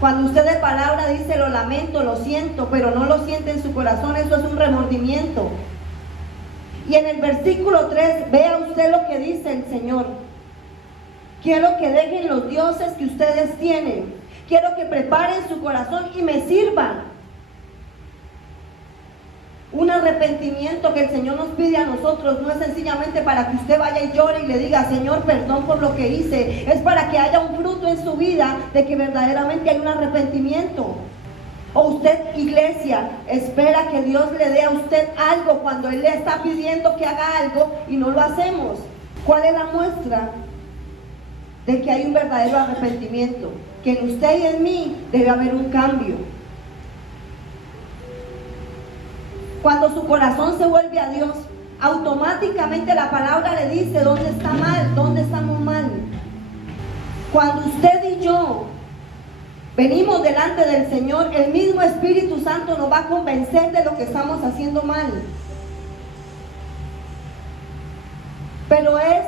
Cuando usted de palabra dice lo lamento, lo siento, pero no lo siente en su corazón, eso es un remordimiento. Y en el versículo 3, vea usted lo que dice el Señor. Quiero que dejen los dioses que ustedes tienen. Quiero que preparen su corazón y me sirvan. Un arrepentimiento que el Señor nos pide a nosotros no es sencillamente para que usted vaya y llore y le diga, Señor, perdón por lo que hice. Es para que haya un fruto en su vida de que verdaderamente hay un arrepentimiento. O usted, iglesia, espera que Dios le dé a usted algo cuando Él le está pidiendo que haga algo y no lo hacemos. ¿Cuál es la muestra de que hay un verdadero arrepentimiento? Que en usted y en mí debe haber un cambio. Cuando su corazón se vuelve a Dios, automáticamente la palabra le dice dónde está mal, dónde estamos mal. Cuando usted y yo venimos delante del Señor, el mismo Espíritu Santo nos va a convencer de lo que estamos haciendo mal. Pero es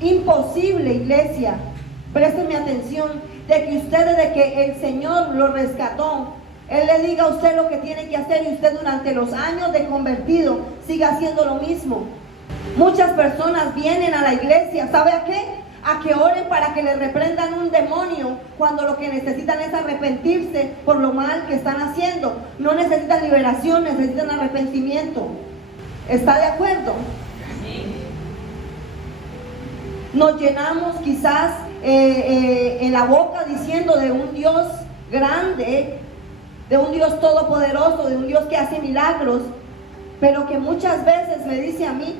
imposible, iglesia, présteme atención, de que usted, desde que el Señor lo rescató, Él le diga a usted lo que tiene que hacer y usted durante los años de convertido siga haciendo lo mismo. Muchas personas vienen a la iglesia, ¿sabe a qué? A que oren para que les reprendan un demonio, cuando lo que necesitan es arrepentirse por lo mal que están haciendo. No necesitan liberación, necesitan arrepentimiento. ¿Está de acuerdo? Sí. Nos llenamos quizás en la boca diciendo de un Dios grande, de un Dios todopoderoso, de un Dios que hace milagros, pero que muchas veces me dice a mí,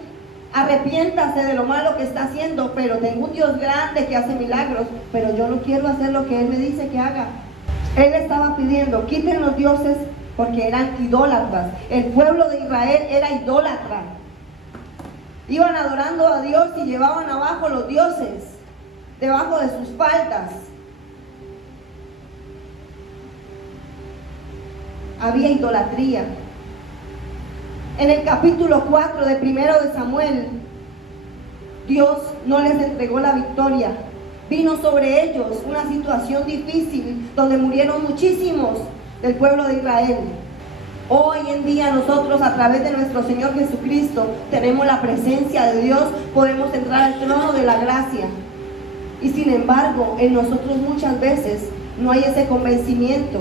arrepiéntase de lo malo que está haciendo, pero tengo un Dios grande que hace milagros, pero yo no quiero hacer lo que Él me dice que haga. Él estaba pidiendo, quiten los dioses porque eran idólatras. El pueblo de Israel era idólatra. Iban adorando a Dios y llevaban abajo los dioses, debajo de sus faldas. Había idolatría. En el capítulo 4 de 1 de Samuel, Dios no les entregó la victoria. Vino sobre ellos una situación difícil donde murieron muchísimos del pueblo de Israel. Hoy en día nosotros, a través de nuestro Señor Jesucristo, tenemos la presencia de Dios, podemos entrar al trono de la gracia. Y sin embargo, en nosotros muchas veces no hay ese convencimiento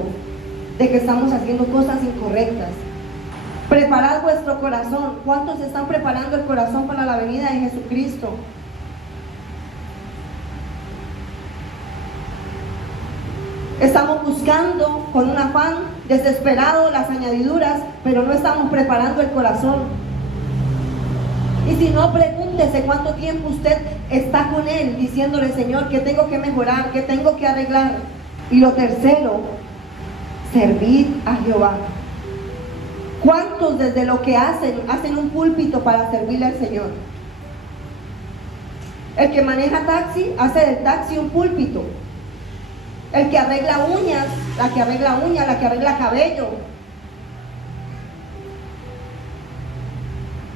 de que estamos haciendo cosas incorrectas. Preparad vuestro corazón. ¿Cuántos están preparando el corazón para la venida de Jesucristo? Estamos buscando con un afán desesperado las añadiduras, pero no estamos preparando el corazón. Y si no, pregúntese cuánto tiempo usted está con Él, diciéndole, Señor, ¿qué tengo que mejorar? ¿Qué tengo que arreglar? Y lo tercero, servir a Jehová. ¿Cuántos desde lo que hacen un púlpito para servirle al Señor? El que maneja taxi, hace del taxi un púlpito. El que arregla uñas, la que arregla cabello,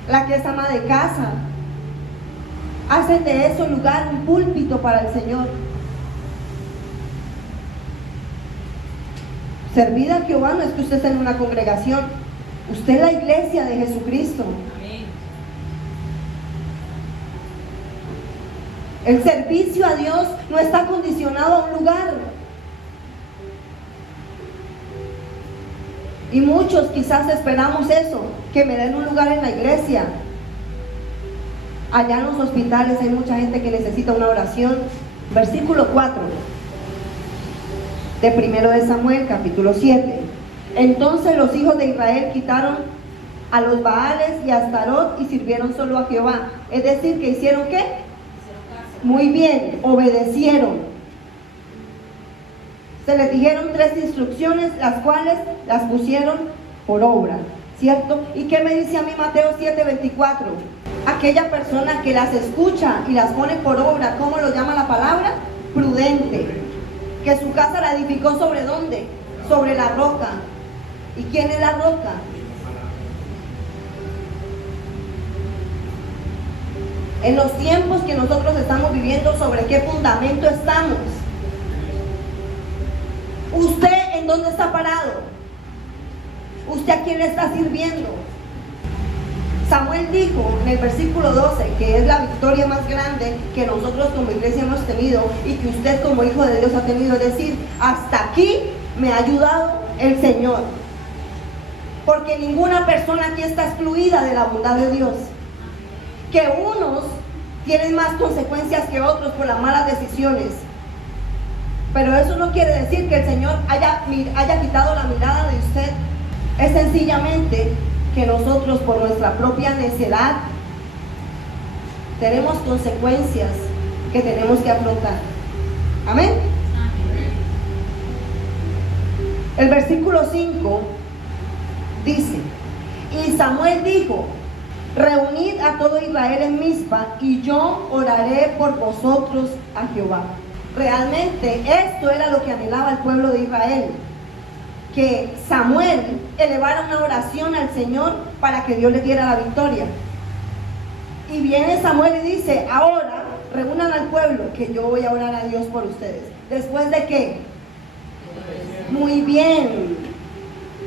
la que es ama de casa, hacen de eso lugar, un púlpito para el Señor. Servir a Jehová no es que usted esté en una congregación, usted es la iglesia de Jesucristo. Amén. El servicio a Dios no está condicionado a un lugar. Y muchos quizás esperamos eso, que me den un lugar en la iglesia. Allá en los hospitales hay mucha gente que necesita una oración. Versículo 4 de 1 de Samuel, capítulo 7. Entonces los hijos de Israel quitaron a los Baales y a Astarot y sirvieron solo a Jehová. Es decir, que hicieron ¿qué? Muy bien, obedecieron. Se les dijeron 3 instrucciones, las cuales las pusieron por obra, ¿cierto? ¿Y qué me dice a mí Mateo 7:24? Aquella persona que las escucha y las pone por obra, ¿cómo lo llama la palabra? Prudente. Que su casa la edificó ¿sobre dónde? Sobre la roca. ¿Y quién es la roca? En los tiempos que nosotros estamos viviendo, ¿sobre qué fundamento estamos? Usted en dónde está parado? ¿Usted a quién le está sirviendo? Samuel dijo en el versículo 12, que es la victoria más grande que nosotros como iglesia hemos tenido y que usted como hijo de Dios ha tenido, es decir, hasta aquí me ha ayudado el Señor. Porque ninguna persona aquí está excluida de la bondad de Dios. Que unos tienen más consecuencias que otros por las malas decisiones. Pero eso no quiere decir que el Señor haya quitado la mirada de usted. Es sencillamente que nosotros por nuestra propia necedad tenemos consecuencias que tenemos que afrontar. Amén. El versículo 5 dice: y Samuel dijo: reunid a todo Israel en Mizpa y yo oraré por vosotros a Jehová. Realmente esto era lo que anhelaba el pueblo de Israel, que Samuel elevara una oración al Señor para que Dios le diera la victoria. Y viene Samuel y dice: ahora reúnan al pueblo que yo voy a orar a Dios por ustedes. ¿Después de qué? Muy bien.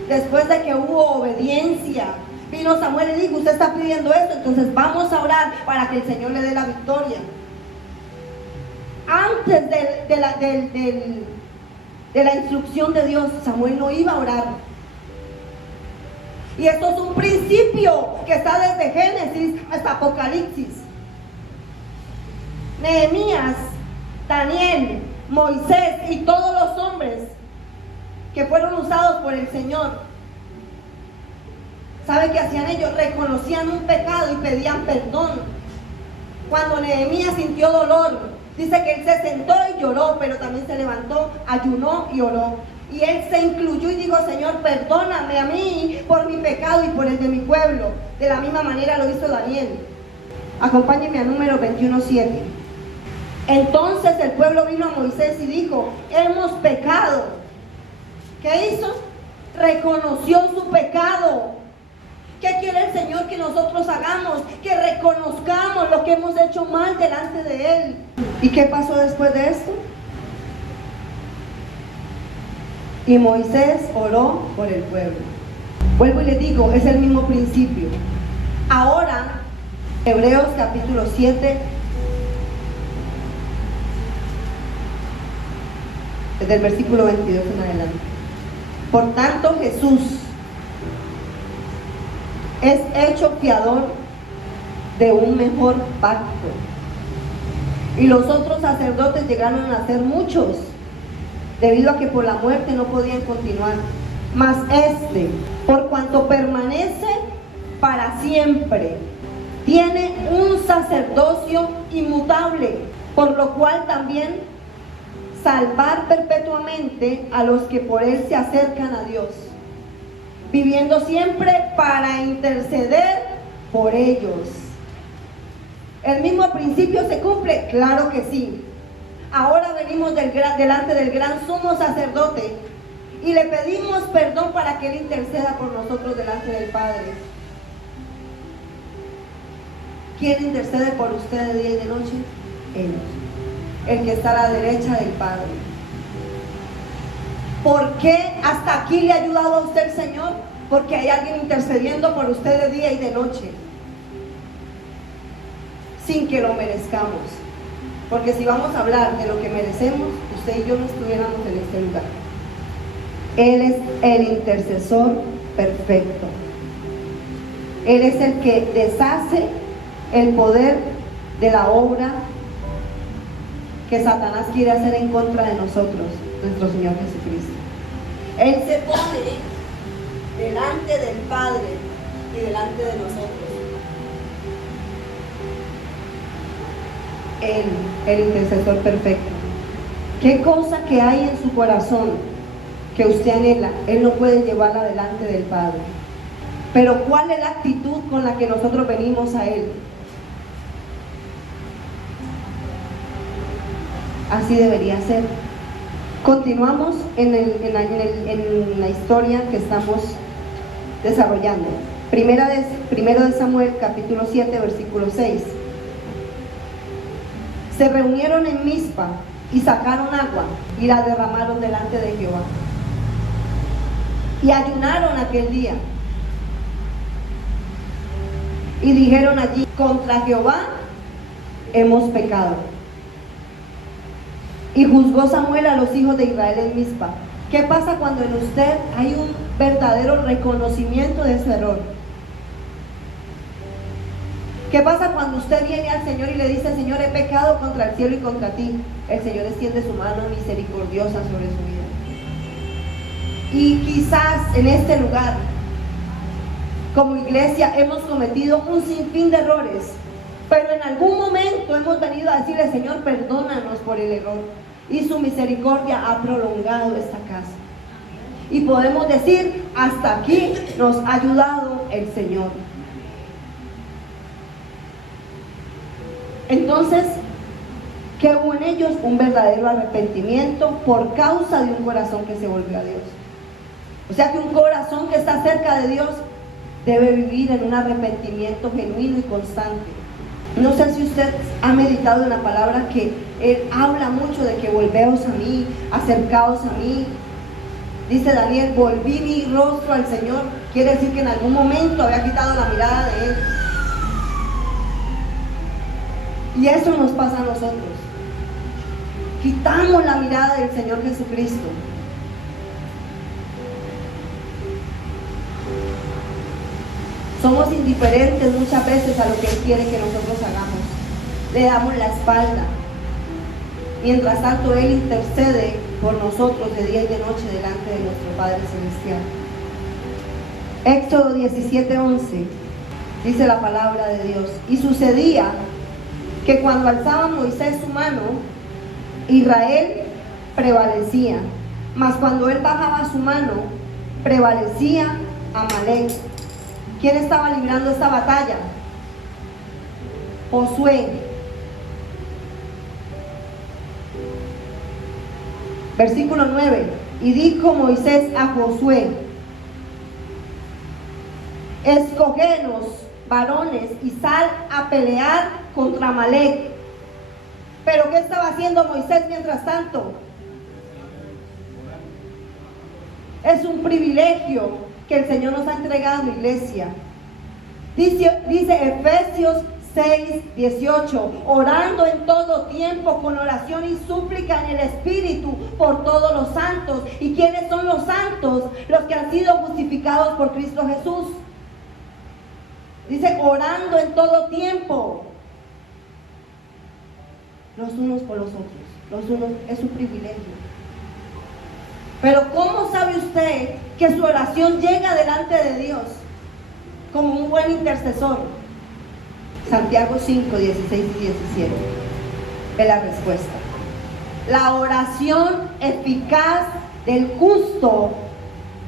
Después de que hubo obediencia, vino Samuel y dijo: usted está pidiendo esto, entonces vamos a orar para que el Señor le dé la victoria. Antes de la instrucción de Dios, Samuel no iba a orar. Y esto es un principio que está desde Génesis hasta Apocalipsis. Nehemías, Daniel, Moisés y todos los hombres que fueron usados por el Señor, ¿sabe qué hacían ellos? Reconocían un pecado y pedían perdón. Cuando Nehemías sintió dolor, dice que él se sentó y lloró, pero también se levantó, ayunó y oró. Y él se incluyó y dijo: Señor, perdóname a mí por mi pecado y por el de mi pueblo. De la misma manera lo hizo Daniel. Acompáñenme a número 21:7. Entonces el pueblo vino a Moisés y dijo: hemos pecado. ¿Qué hizo? Reconoció su pecado. ¿Qué quiere el Señor que nosotros hagamos? Que reconozcamos lo que hemos hecho mal delante de Él. ¿Y qué pasó después de esto? Y Moisés oró por el pueblo. Vuelvo y les digo, es el mismo principio. Ahora, Hebreos capítulo 7, desde el versículo 22 en adelante. Por tanto, Jesús es hecho fiador de un mejor pacto. Y los otros sacerdotes llegaron a ser muchos, debido a que por la muerte no podían continuar. Mas este, por cuanto permanece para siempre, tiene un sacerdocio inmutable, por lo cual también salvar perpetuamente a los que por él se acercan a Dios, viviendo siempre para interceder por ellos. ¿El mismo principio se cumple? Claro que sí. Ahora venimos delante del gran sumo sacerdote y le pedimos perdón para que él interceda por nosotros delante del Padre. ¿Quién intercede por usted de día y de noche? Él, el que está a la derecha del Padre. ¿Por qué hasta aquí le ha ayudado a usted el Señor? Porque hay alguien intercediendo por usted de día y de noche, sin que lo merezcamos. Porque si vamos a hablar de lo que merecemos, usted y yo no estuviéramos en este lugar. Él es el intercesor perfecto. Él es el que deshace el poder de la obra que Satanás quiere hacer en contra de nosotros, nuestro Señor Jesucristo. Él se pone delante del Padre y delante de nosotros. Él, el intercesor perfecto. ¿Qué cosa que hay en su corazón que usted anhela? Él no puede llevarla delante del Padre. Pero ¿cuál es la actitud con la que nosotros venimos a Él? Así debería ser. Continuamos en la historia que estamos desarrollando. Primero de Samuel, capítulo 7, versículo 6. Se reunieron en Mizpa y sacaron agua y la derramaron delante de Jehová. y ayunaron aquel día. Y dijeron allí: contra Jehová hemos pecado. Y juzgó Samuel a los hijos de Israel en Mizpa. ¿Qué pasa cuando en usted hay un verdadero reconocimiento de su error? ¿Qué pasa cuando usted viene al Señor y le dice: Señor, he pecado contra el cielo y contra ti? El Señor extiende su mano misericordiosa sobre su vida. Y quizás en este lugar, como iglesia, hemos cometido un sinfín de errores, pero en algún momento hemos venido a decirle: Señor, perdónanos por el error, y su misericordia ha prolongado esta casa. Y podemos decir: hasta aquí nos ha ayudado el Señor. Entonces, ¿qué hubo en ellos? Un verdadero arrepentimiento por causa de un corazón que se volvió a Dios. O sea que un corazón que está cerca de Dios debe vivir en un arrepentimiento genuino y constante. No sé si usted ha meditado en la palabra que Él habla mucho de que volveos a mí, acercaos a mí. Dice Daniel: volví mi rostro al Señor. Quiere decir que en algún momento había quitado la mirada de Él. Y eso nos pasa a nosotros. Quitamos la mirada del Señor Jesucristo. Somos indiferentes muchas veces a lo que Él quiere que nosotros hagamos. Le damos la espalda. Mientras tanto, Él intercede por nosotros de día y de noche delante de nuestro Padre Celestial. Éxodo 17:11 dice la palabra de Dios: y sucedía que cuando alzaba Moisés su mano, Israel prevalecía, mas cuando él bajaba su mano, prevalecía Amalek. ¿Quién estaba librando esta batalla? Josué. Versículo 9: y dijo Moisés a Josué: escógenos varones y sal a pelear contra Amalek. Pero ¿qué estaba haciendo Moisés mientras tanto? Es un privilegio que el Señor nos ha entregado, iglesia. Dice Efesios 6:18: orando en todo tiempo con oración y súplica en el Espíritu por todos los santos. ¿Y quiénes son los santos? Los que han sido justificados por Cristo Jesús. Dice: orando en todo tiempo, los unos por los otros. Los unos, es un privilegio. Pero ¿cómo sabe usted que su oración llega delante de Dios? Como un buen intercesor. Santiago 5, 16 y 17 es la respuesta. La oración eficaz del justo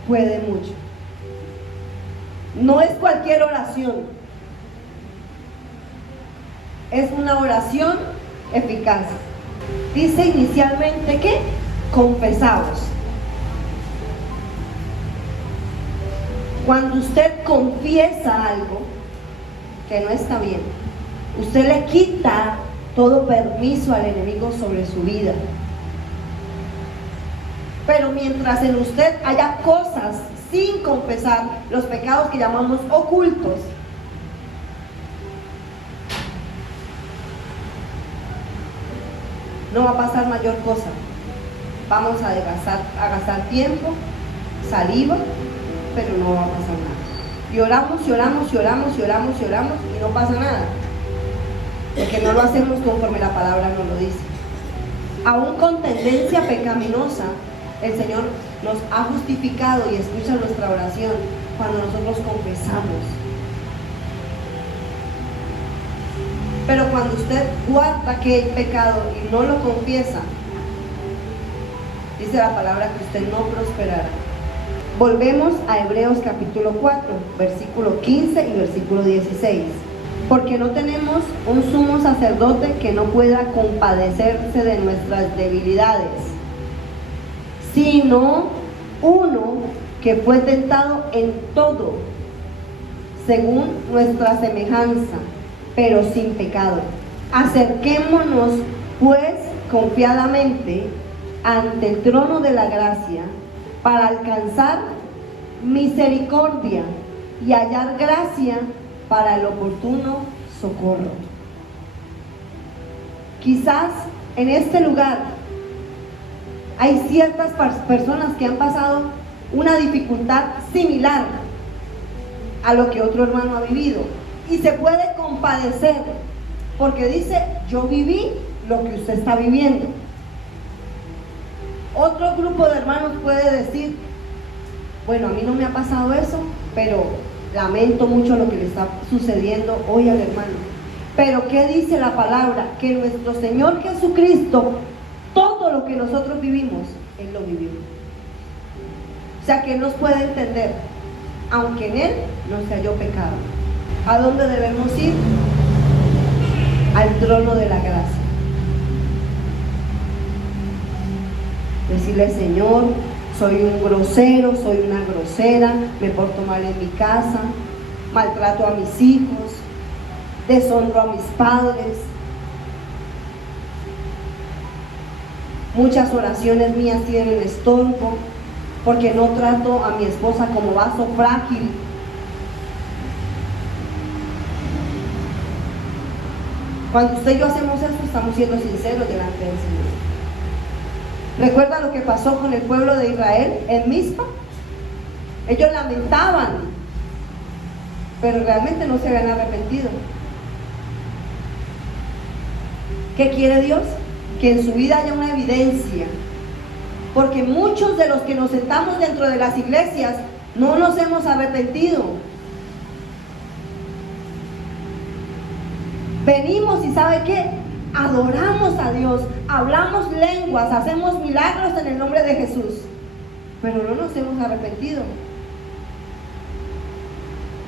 puede mucho. No es cualquier oración. Es una oración eficaz. Dice inicialmente que confesaos. Cuando usted confiesa algo que no está bien, usted le quita todo permiso al enemigo sobre su vida. Pero mientras en usted haya cosas sin confesar, los pecados que llamamos ocultos, no va a pasar mayor cosa. Vamos a gastar tiempo, saliva, pero no va a pasar nada. Y oramos, y oramos, y oramos, y oramos, y oramos, y no pasa nada. Porque no lo hacemos conforme la palabra nos lo dice. Aún con tendencia pecaminosa, el Señor nos ha justificado y escucha nuestra oración cuando nosotros confesamos. Pero cuando usted guarda aquel pecado y no lo confiesa, dice la palabra que usted no prosperará. Volvemos a Hebreos capítulo 4, versículo 15 y versículo 16. Porque no tenemos un sumo sacerdote que no pueda compadecerse de nuestras debilidades, sino uno que fue tentado en todo, según nuestra semejanza, pero sin pecado. Acerquémonos pues confiadamente ante el trono de la gracia para alcanzar misericordia y hallar gracia para el oportuno socorro. Quizás en este lugar hay ciertas personas que han pasado una dificultad similar a lo que otro hermano ha vivido y se puede compadecer porque dice: yo viví lo que usted está viviendo. Otro grupo de hermanos puede decir: bueno, a mí no me ha pasado eso, pero lamento mucho lo que le está sucediendo hoy al hermano. Pero ¿qué dice la palabra? Que nuestro Señor Jesucristo, todo lo que nosotros vivimos, Él lo vivió. O sea que Él nos puede entender, aunque en Él no se halló pecado. ¿A dónde debemos ir? Al trono de la gracia. Decirle: Señor, soy un grosero, soy una grosera, me porto mal en mi casa, maltrato a mis hijos, deshonro a mis padres. Muchas oraciones mías tienen estorbo porque no trato a mi esposa como vaso frágil. Cuando usted y yo hacemos eso, estamos siendo sinceros delante del Señor. ¿Recuerda lo que pasó con el pueblo de Israel en Mizpa? Ellos lamentaban, pero realmente no se habían arrepentido. ¿Qué quiere Dios? Que en su vida haya una evidencia, porque muchos de los que nos sentamos dentro de las iglesias no nos hemos arrepentido. Venimos y ¿sabe qué? Adoramos a Dios, hablamos lenguas, hacemos milagros en el nombre de Jesús, pero no nos hemos arrepentido.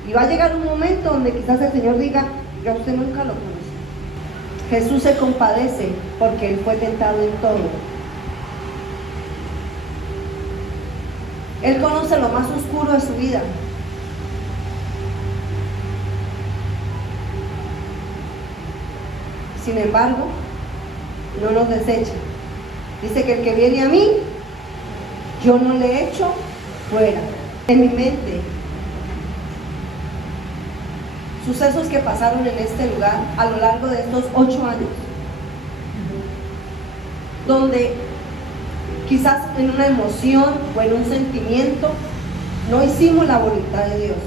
Y va a llegar un momento donde quizás el Señor diga: yo a usted nunca lo conocí. Jesús se compadece porque Él fue tentado en todo. Él conoce lo más oscuro de su vida. Sin embargo, no nos desecha. Dice que el que viene a mí, yo no le echo fuera. En mi mente, sucesos que pasaron en este lugar a lo largo de estos 8 años, donde quizás en una emoción o en un sentimiento no hicimos la voluntad de Dios,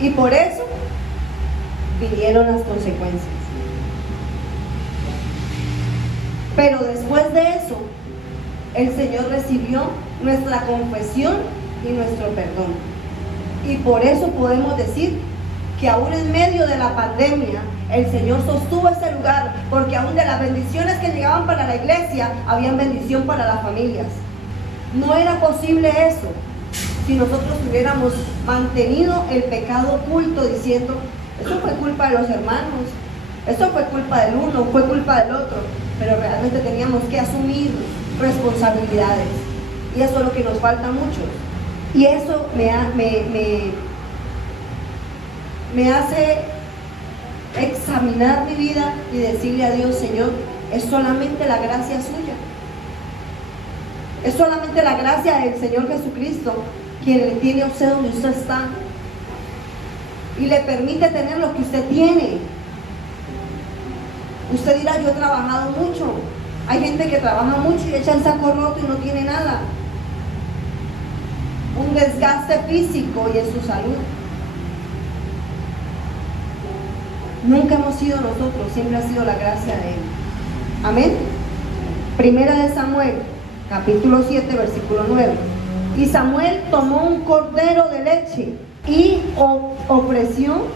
y por eso vinieron las consecuencias. Pero después de eso, el Señor recibió nuestra confesión y nuestro perdón. Y por eso podemos decir que aún en medio de la pandemia, el Señor sostuvo ese lugar, porque aún de las bendiciones que llegaban para la iglesia, habían bendición para las familias. No era posible eso si nosotros hubiéramos mantenido el pecado oculto, diciendo: eso fue culpa de los hermanos, eso fue culpa del uno, fue culpa del otro. Pero realmente teníamos que asumir responsabilidades, y eso es lo que nos falta mucho. Y eso me hace examinar mi vida y decirle a Dios: Señor, es solamente la gracia suya, es solamente la gracia del Señor Jesucristo quien le tiene a usted donde usted está y le permite tener lo que usted tiene. Usted dirá: yo he trabajado mucho. Hay gente que trabaja mucho y echa el saco roto y no tiene nada. Un desgaste físico y en su salud. Nunca hemos sido nosotros, siempre ha sido la gracia de Él. Amén. Primera de Samuel, capítulo 7, versículo 9. Y Samuel tomó un cordero de leche y ofreció,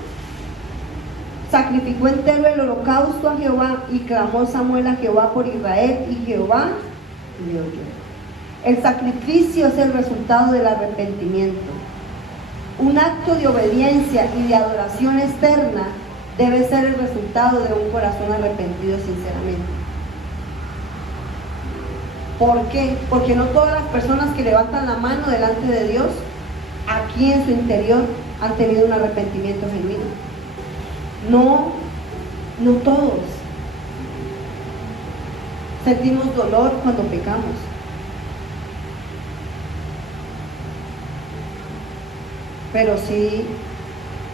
sacrificó entero el holocausto a Jehová, y clamó Samuel a Jehová por Israel, y Jehová le oyó. El sacrificio es el resultado del arrepentimiento. Un acto de obediencia y de adoración externa debe ser el resultado de un corazón arrepentido sinceramente. ¿Por qué? Porque no todas las personas que levantan la mano delante de Dios, aquí en su interior, han tenido un arrepentimiento genuino. No todos. Sentimos dolor cuando pecamos. pero sí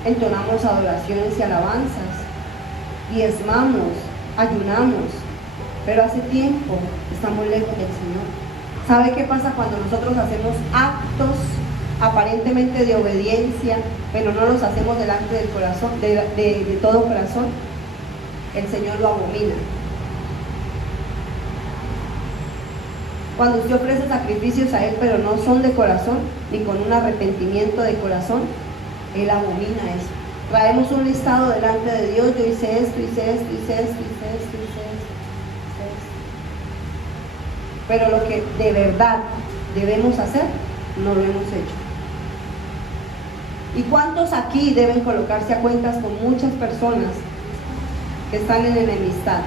entonamos adoraciones y alabanzas, diezmamos, ayunamos, pero hace tiempo estamos lejos del Señor. ¿Sabe qué pasa cuando nosotros hacemos actos aparentemente de obediencia, pero no los hacemos delante del corazón, de todo corazón? El Señor lo abomina. Cuando usted ofrece sacrificios a Él, pero no son de corazón, ni con un arrepentimiento de corazón, Él abomina eso. Traemos un listado delante de Dios: yo hice esto, hice esto, hice esto, hice esto, hice esto, hice esto. Pero lo que de verdad debemos hacer, no lo hemos hecho. ¿Y cuántos aquí deben colocarse a cuentas con muchas personas que están en enemistad?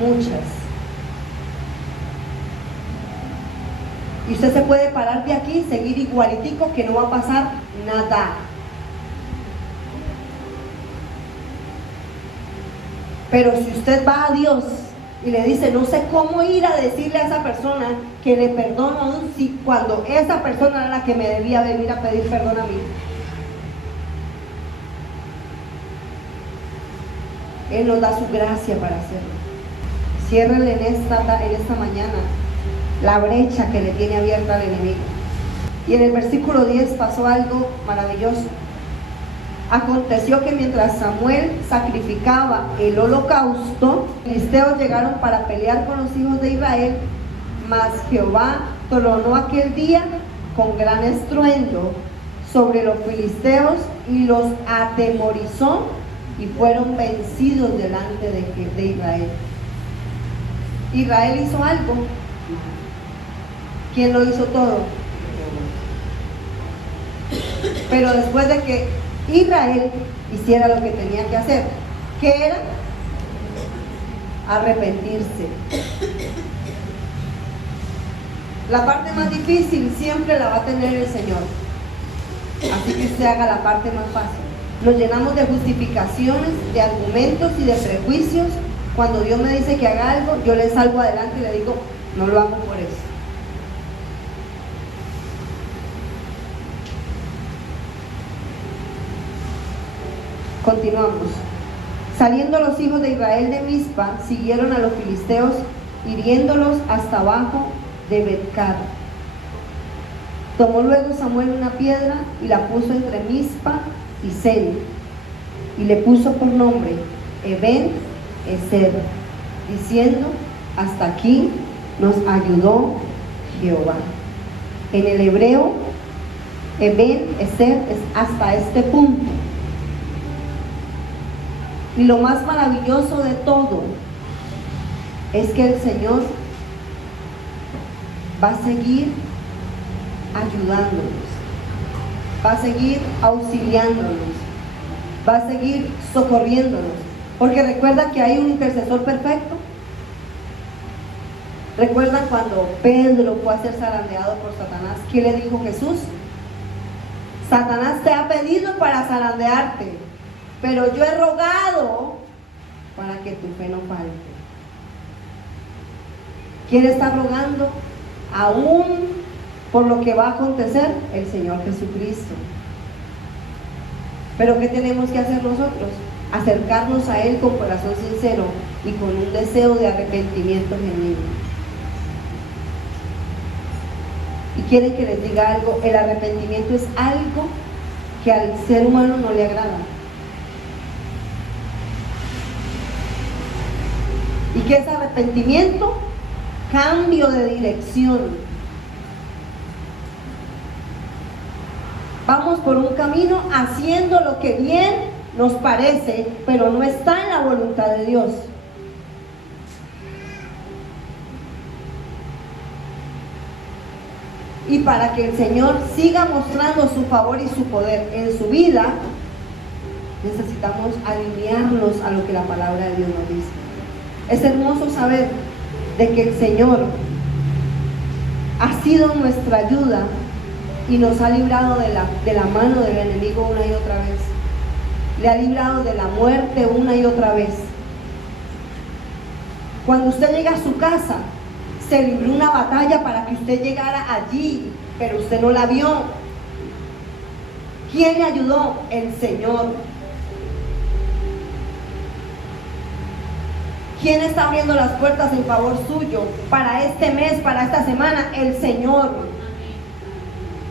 Muchas. Y usted se puede parar de aquí, seguir igualitico, que no va a pasar nada. Pero si usted va a Dios y le dice: no sé cómo ir a decirle a esa persona que le perdono, aún si cuando esa persona era la que me debía venir a pedir perdón a mí, Él nos da su gracia para hacerlo. Ciérrele en esta mañana la brecha que le tiene abierta al enemigo. Y en el versículo 10 pasó algo maravilloso. Aconteció que mientras Samuel sacrificaba el holocausto, los filisteos llegaron para pelear con los hijos de Israel, mas Jehová tronó aquel día con gran estruendo sobre los filisteos y los atemorizó, y fueron vencidos delante de Israel. Israel hizo algo. ¿Quién lo hizo todo? Pero después de que Israel hiciera lo que tenía que hacer, ¿qué era? Arrepentirse. La parte más difícil siempre la va a tener el Señor, así que usted haga la parte más fácil. Nos llenamos de justificaciones, de argumentos y de prejuicios. Cuando Dios me dice que haga algo, yo le salgo adelante y le digo: no lo hago por eso. Continuamos. Saliendo los hijos de Israel de Mizpa, siguieron a los filisteos, hiriéndolos hasta abajo de Bet-car. Tomó luego Samuel una piedra y la puso entre Mizpa y Sel, y le puso por nombre Eben-ezer, diciendo: hasta aquí nos ayudó Jehová. En el hebreo, Eben-ezer es hasta este punto. Y lo más maravilloso de todo es que el Señor va a seguir ayudándonos, va a seguir auxiliándonos, va a seguir socorriéndonos. Porque recuerda que hay un intercesor perfecto. ¿Recuerdan cuando Pedro fue a ser zarandeado por Satanás? ¿Qué le dijo Jesús? Satanás te ha pedido para zarandearte, pero yo he rogado para que tu fe no falte. ¿Quién está rogando? Aún por lo que va a acontecer, el Señor Jesucristo. Pero ¿qué tenemos que hacer nosotros? Acercarnos a Él con corazón sincero y con un deseo de arrepentimiento genuino. Y quieren que les diga algo: el arrepentimiento es algo que al ser humano no le agrada. ¿Y qué es arrepentimiento? Cambio de dirección. Vamos por un camino haciendo lo que bien nos parece, pero no está en la voluntad de Dios. Y para que el Señor siga mostrando su favor y su poder en su vida, necesitamos alinearnos a lo que la palabra de Dios nos dice. Es hermoso saber de que el Señor ha sido nuestra ayuda y nos ha librado de la mano del enemigo una y otra vez. Le ha librado de la muerte una y otra vez. Cuando usted llega a su casa, se libró una batalla para que usted llegara allí, pero usted no la vio. ¿Quién le ayudó? El Señor. ¿Quién está abriendo las puertas en favor suyo para este mes, para esta semana? El Señor.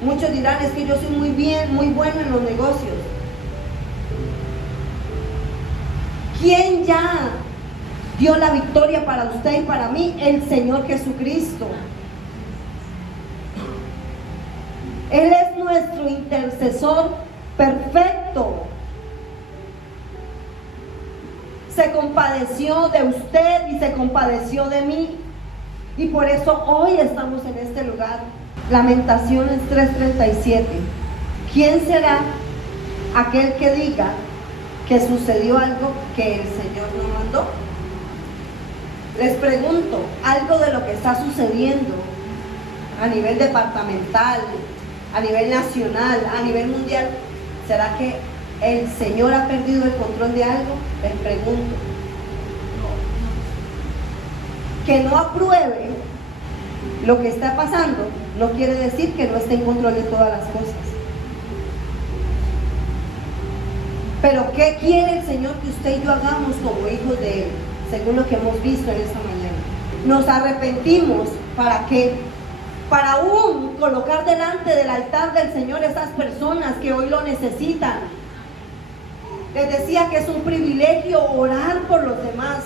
Muchos dirán, es que yo soy muy bueno en los negocios. ¿Quién ya dio la victoria para usted y para mí? El Señor Jesucristo. Él es nuestro intercesor perfecto. Se compadeció de usted y se compadeció de mí. Y por eso hoy estamos en este lugar. Lamentaciones 3:37. ¿Quién será aquel que diga que sucedió algo que el Señor no mandó? Les pregunto, algo de lo que está sucediendo a nivel departamental, a nivel nacional, a nivel mundial, ¿será que el Señor ha perdido el control de algo? Les pregunto. Que no apruebe lo que está pasando no quiere decir que no esté en control de todas las cosas. Pero ¿qué quiere el Señor que usted y yo hagamos como hijos de Él? Según lo que hemos visto en esta mañana. Nos arrepentimos, ¿para qué? Para aún colocar delante del altar del Señor esas personas que hoy lo necesitan. Les decía que es un privilegio orar por los demás.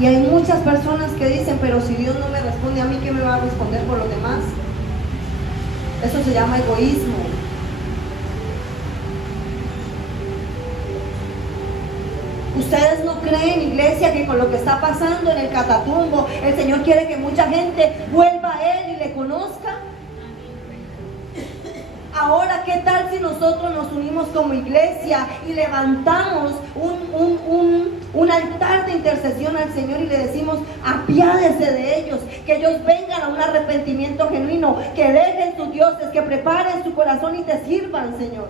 Y hay muchas personas que dicen, pero si Dios no me responde a mí, ¿qué me va a responder por los demás? Eso se llama egoísmo. Ustedes no creen, iglesia, que con lo que está pasando en el Catatumbo, el Señor quiere que mucha gente vuelva a Él y le conozca. Ahora, ¿qué tal si nosotros nos unimos como iglesia y levantamos un altar de intercesión al Señor y le decimos, apiádese de ellos, que ellos vengan a un arrepentimiento genuino, que dejen sus dioses, que preparen su corazón y te sirvan, Señor?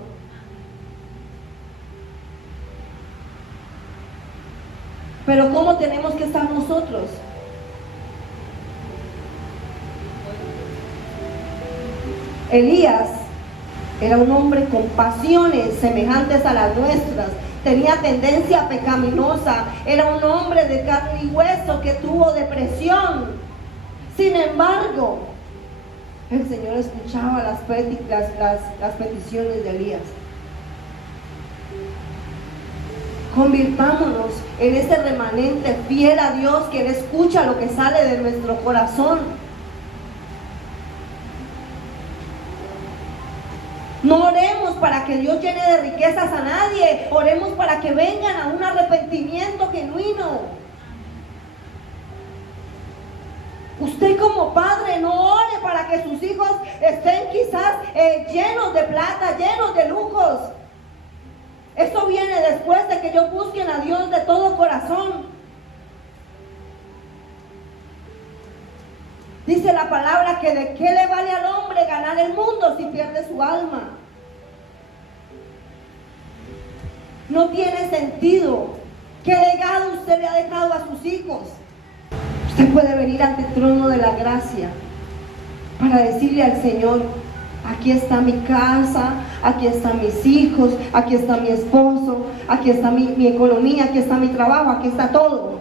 Pero ¿cómo tenemos que estar nosotros? Elías era un hombre con pasiones semejantes a las nuestras, tenía tendencia pecaminosa, era un hombre de carne y hueso que tuvo depresión. Sin embargo, el Señor escuchaba las peticiones de Elías. Convirtámonos en ese remanente fiel a Dios, que Él escucha lo que sale de nuestro corazón. No oremos para que Dios llene de riquezas a nadie, oremos para que vengan a un arrepentimiento genuino. Usted como padre no ore para que sus hijos estén quizás llenos de plata, llenos de lujos. Eso viene después de que ellos busquen a Dios de todo corazón. Dice la palabra que de qué le vale al hombre ganar el mundo si pierde su alma. No tiene sentido. ¿Qué legado usted le ha dejado a sus hijos? Usted puede venir ante el trono de la gracia para decirle al Señor, aquí está mi casa, aquí están mis hijos, aquí está mi esposo, aquí está mi economía, aquí está mi trabajo, aquí está todo.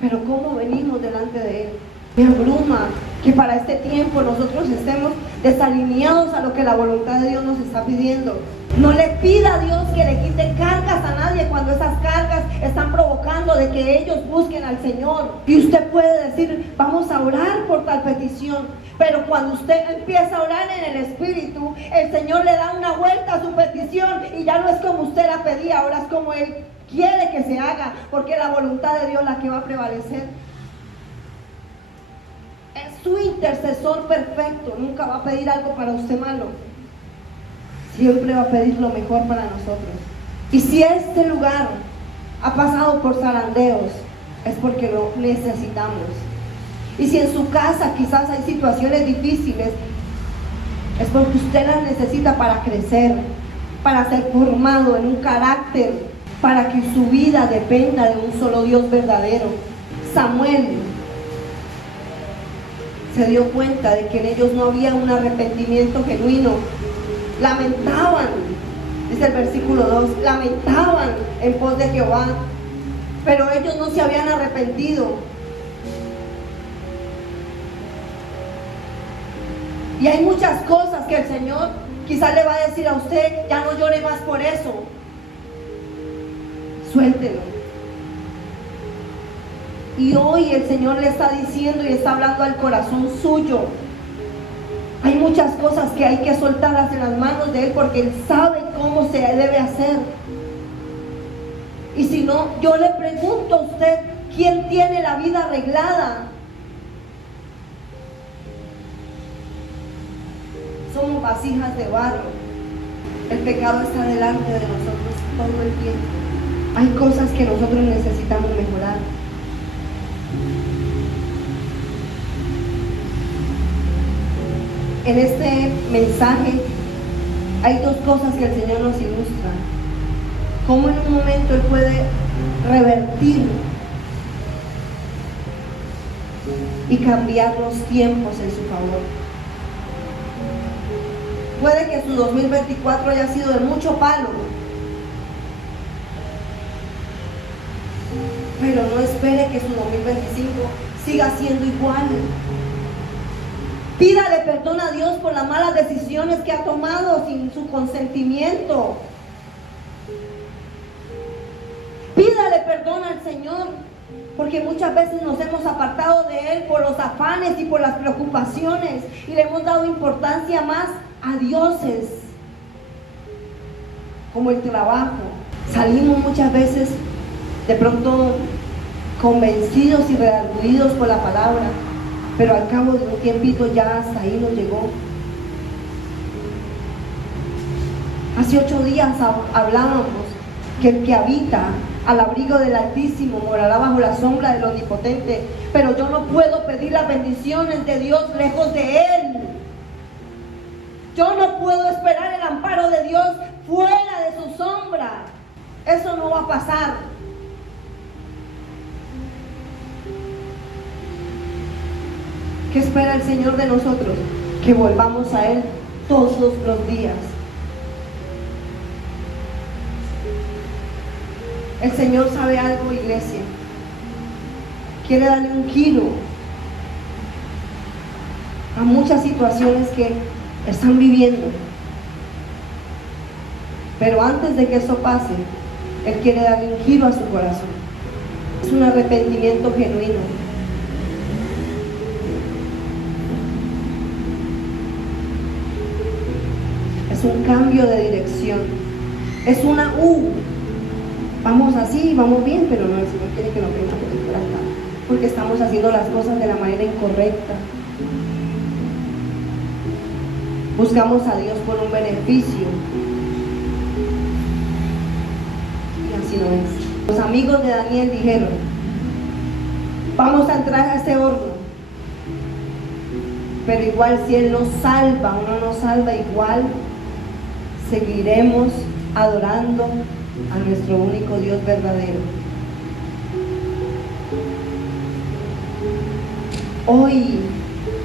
Pero ¿cómo venimos delante de Él? Me abruma que para este tiempo nosotros estemos desalineados a lo que la voluntad de Dios nos está pidiendo. No le pida a Dios que le quite cargas a nadie cuando esas cargas están provocando de que ellos busquen al Señor. Y usted puede decir, vamos a orar por tal petición. Pero cuando usted empieza a orar en el Espíritu, el Señor le da una vuelta a su petición y ya no es como usted la pedía, ahora es como Él quiere que se haga, porque la voluntad de Dios es la que va a prevalecer. Es su intercesor perfecto, nunca va a pedir algo para usted malo. Siempre va a pedir lo mejor para nosotros. Y si este lugar ha pasado por zarandeos, es porque lo necesitamos. Y si en su casa quizás hay situaciones difíciles, es porque usted las necesita para crecer, para ser formado en un carácter, para que su vida dependa de un solo Dios verdadero. Samuel se dio cuenta de que en ellos no había un arrepentimiento genuino. lamentaban, dice el versículo 2, lamentaban en pos de Jehová, pero ellos no se habían arrepentido. Y hay muchas cosas que el Señor quizás le va a decir a usted: ya no llore más por eso, suéltelo. Y hoy el Señor le está diciendo y está hablando al corazón suyo. Hay muchas cosas que hay que soltarlas en las manos de Él, porque Él sabe cómo se debe hacer. Y si no, yo le pregunto a usted: ¿quién tiene la vida arreglada? Somos vasijas de barro. El pecado está delante de nosotros todo el tiempo. Hay cosas que nosotros necesitamos mejorar. En este mensaje hay dos cosas que el Señor nos ilustra. Cómo en un momento Él puede revertir y cambiar los tiempos en su favor. Puede que su 2024 haya sido de mucho palo, pero no espere que su 2025 siga siendo igual. Pídale perdón a Dios por las malas decisiones que ha tomado sin su consentimiento. Pídale perdón al Señor, porque muchas veces nos hemos apartado de Él por los afanes y por las preocupaciones, y le hemos dado importancia más a dioses, como el trabajo. Salimos muchas veces de pronto convencidos y redarguidos por la palabra, pero al cabo de un tiempito ya hasta ahí nos llegó. Hace 8 días hablábamos que el que habita al abrigo del Altísimo morará bajo la sombra del Omnipotente, pero yo no puedo pedir las bendiciones de Dios lejos de Él. Yo no puedo esperar el amparo de Dios fuera de su sombra. Eso no va a pasar. ¿Qué espera el Señor de nosotros? Que volvamos a Él todos los días. El Señor sabe algo, iglesia. Quiere darle un giro a muchas situaciones que están viviendo. Pero antes de que eso pase, Él quiere darle un giro a su corazón. Es un arrepentimiento genuino. Es un cambio de dirección. Es una vamos así, vamos bien, pero no, el Señor quiere que lo vengamos por acá, porque estamos haciendo las cosas de la manera incorrecta. Buscamos a Dios por un beneficio, y así no es. Los amigos de Daniel dijeron: vamos a entrar a este horno, pero igual si Él nos salva o no nos salva, igual seguiremos adorando a nuestro único Dios verdadero.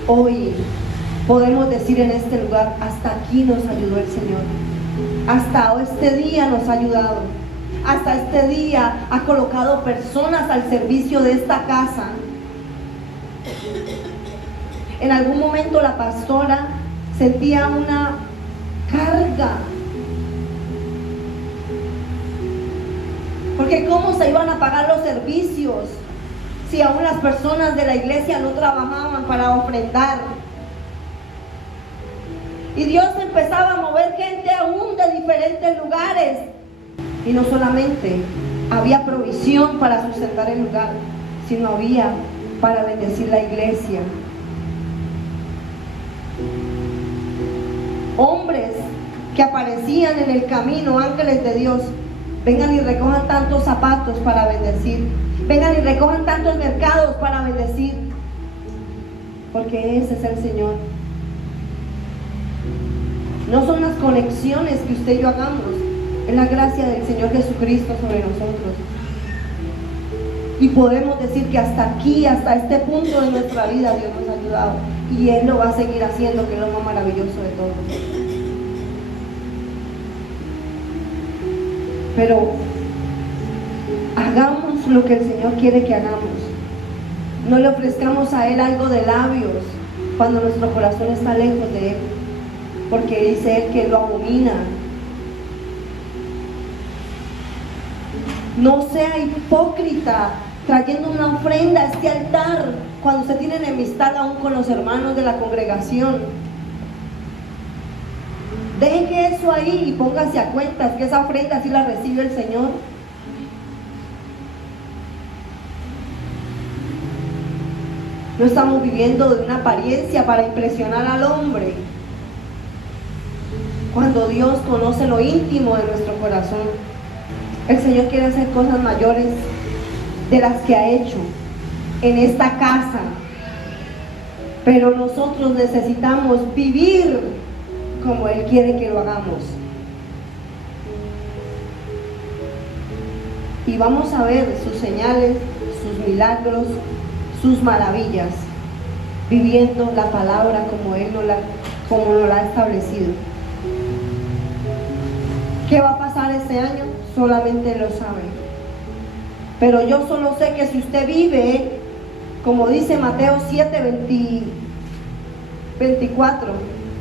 Hoy podemos decir en este lugar: hasta aquí nos ayudó el Señor. Hasta este día nos ha ayudado. Hasta este día ha colocado personas al servicio de esta casa. En algún momento la pastora sentía una carga, porque ¿cómo se iban a pagar los servicios si aún las personas de la iglesia no trabajaban para ofrendar? Y Dios empezaba a mover gente aún de diferentes lugares, y no solamente había provisión para sustentar el lugar, sino había para bendecir la iglesia. Hombres que aparecían en el camino, ángeles de Dios: vengan y recojan tantos zapatos para bendecir, vengan y recojan tantos mercados para bendecir, porque ese es el Señor. No son las conexiones que usted y yo hagamos, es la gracia del Señor Jesucristo sobre nosotros. Y podemos decir que hasta aquí, hasta este punto de nuestra vida, Dios nos ha ayudado, y Él lo va a seguir haciendo, que es lo más maravilloso de todo. Pero hagamos lo que el Señor quiere que hagamos. No le ofrezcamos a Él algo de labios cuando nuestro corazón está lejos de Él, porque dice Él que lo abomina. No sea hipócrita trayendo una ofrenda a este altar cuando usted tiene enemistad aún con los hermanos de la congregación. Deje eso ahí y póngase a cuentas que esa ofrenda sí la recibe el Señor. No estamos viviendo de una apariencia para impresionar al hombre, cuando Dios conoce lo íntimo de nuestro corazón. El Señor quiere hacer cosas mayores de las que ha hecho en esta casa, pero nosotros necesitamos vivir como Él quiere que lo hagamos. Y vamos a ver sus señales, sus milagros, sus maravillas, viviendo la palabra como Él nos la ha establecido. ¿Qué va a pasar este año? Solamente lo sabe. Pero yo solo sé que si usted vive, como dice Mateo 7:24,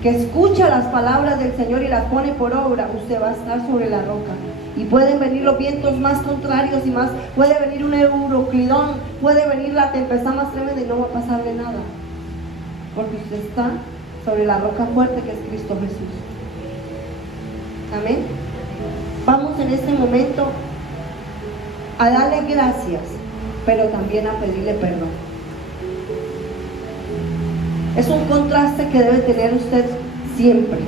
que escucha las palabras del Señor y las pone por obra, usted va a estar sobre la roca. Y pueden venir los vientos más contrarios y más, puede venir un euroclidón, puede venir la tempestad más tremenda y no va a pasarle nada, porque usted está sobre la roca fuerte que es Cristo Jesús. Amén. Vamos en este momento a darle gracias, pero también a pedirle perdón. Es un contraste que debe tener usted siempre.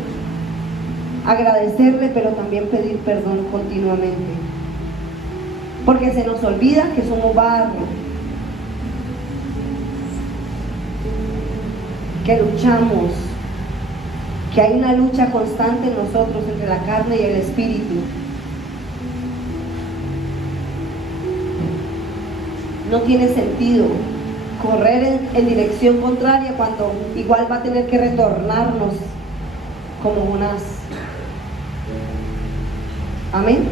Agradecerle, pero también pedir perdón continuamente. Porque se nos olvida que somos barro, que luchamos, que hay una lucha constante en nosotros entre la carne y el espíritu. No tiene sentido correr en dirección contraria cuando igual va a tener que retornarnos como unas. Amén.